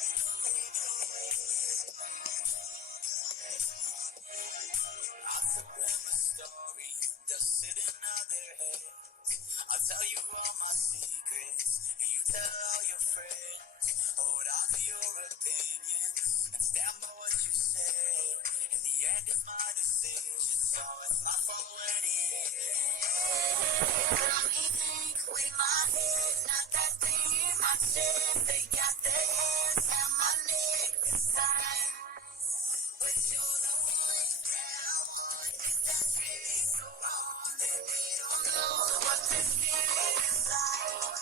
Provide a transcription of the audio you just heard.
I'll tell them a story, they'll sit and nod their head. I'll tell you all my secrets, and you tell all your friends. Hold on to your opinion, and stand by what you say. In the end, it's my decision, so it's my fault when it ends. Let me think with my head, not that thing in my chest. They got their hands on my neck this time, but you're the one that I want. That's really so wrong, and they don't know what this feeling is like.